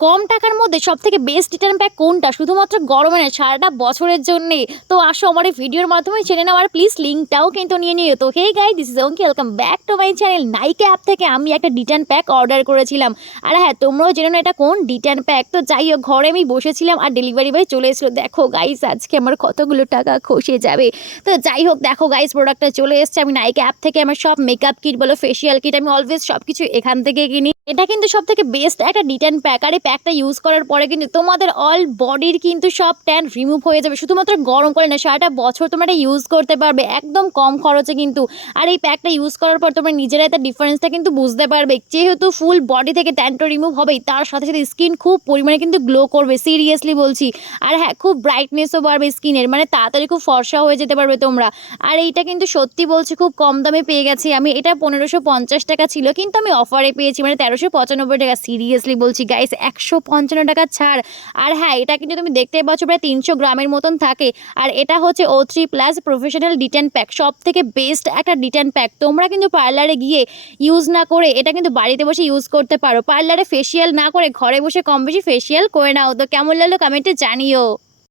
কম টাকার মধ্যে সব থেকে বেস্ট রিটার্ন প্যাক কোনটা? শুধুমাত্র গরমে না সারাটা বছরের জন্যে। তো আসো আমার এই ভিডিওর মাধ্যমে জেনে নাও, আর প্লিজ লিঙ্কটাও কিন্তু নিয়ে নিও। তো hey guys this is Onki welcome back to my channel Nykaa app থেকে আমি একটা রিটার্ন প্যাক অর্ডার করেছিলাম। আর হ্যাঁ তোমরাও জেনে নাও এটা কোন রিটার্ন প্যাক তো যাই হোক, ঘরে আমি বসেছিলাম আর ডেলিভারি বয় চলে এসেছিল। দেখো গাইস আজকে আমার কতগুলো টাকা খসে যাবে। তো যাই হোক, দেখো গাইস প্রোডাক্টটা চলে এসছে। আমি নাইকা অ্যাপ থেকে আমার সব মেকআপ কিট বলো ফেসিয়াল কিট আমি অলওয়েজ সব কিছু এখান থেকে কিনি। এটা কিন্তু সব থেকে বেস্ট একটা রিটার্ন প্যাক আর এই প্যাকটা ইউজ করার পরে কিন্তু তোমাদের অল বডির কিন্তু সব ট্যান রিমুভ হয়ে যাবে। শুধুমাত্র গরম করে না, সারাটা বছর তোমরা এটা ইউজ করতে পারবে, একদম কম খরচে কিন্তু। আর এই প্যাকটা ইউজ করার পর তোমরা নিজেরাই তার ডিফারেন্সটা কিন্তু বুঝতে পারবে। যেহেতু ফুল বডি থেকে ট্যানটা রিমুভ হবেই, তার সাথে সাথে স্কিন খুব পরিমাণে কিন্তু গ্লো করবে সিরিয়াসলি বলছি। আর হ্যাঁ খুব ব্রাইটনেসও বাড়বে স্কিনের মানে তাড়াতাড়ি খুব ফর্সা হয়ে যেতে পারবে তোমরা। আর এইটা কিন্তু সত্যি বলছি, খুব কম দামে পেয়ে গেছি আমি। এটা পনেরোশো পঞ্চাশ টাকা ছিল, কিন্তু আমি অফারে পেয়েছি মানে তেরোশো পঁচানব্বই টাকা। সিরিয়াসলি বলছি গাইস একশো পঞ্চান্ন টাকা ছাড়। আর হ্যাঁ এটা কিন্তু তুমি দেখতে পাচ্ছ, প্রায় তিনশো গ্রামের মতন থাকে। আর এটা হচ্ছে O three plus professional detan pack সব থেকে বেস্ট একটা ডিটেন প্যাক তোমরা কিন্তু পার্লারে গিয়ে ইউজ না করে এটা কিন্তু বাড়িতে বসে ইউজ করতে পারো। পার্লারে ফেসিয়াল না করে, ঘরে বসে কম বেশি ফেসিয়াল করে নাও। তো কেমন লাগল কমেন্টে জানিও।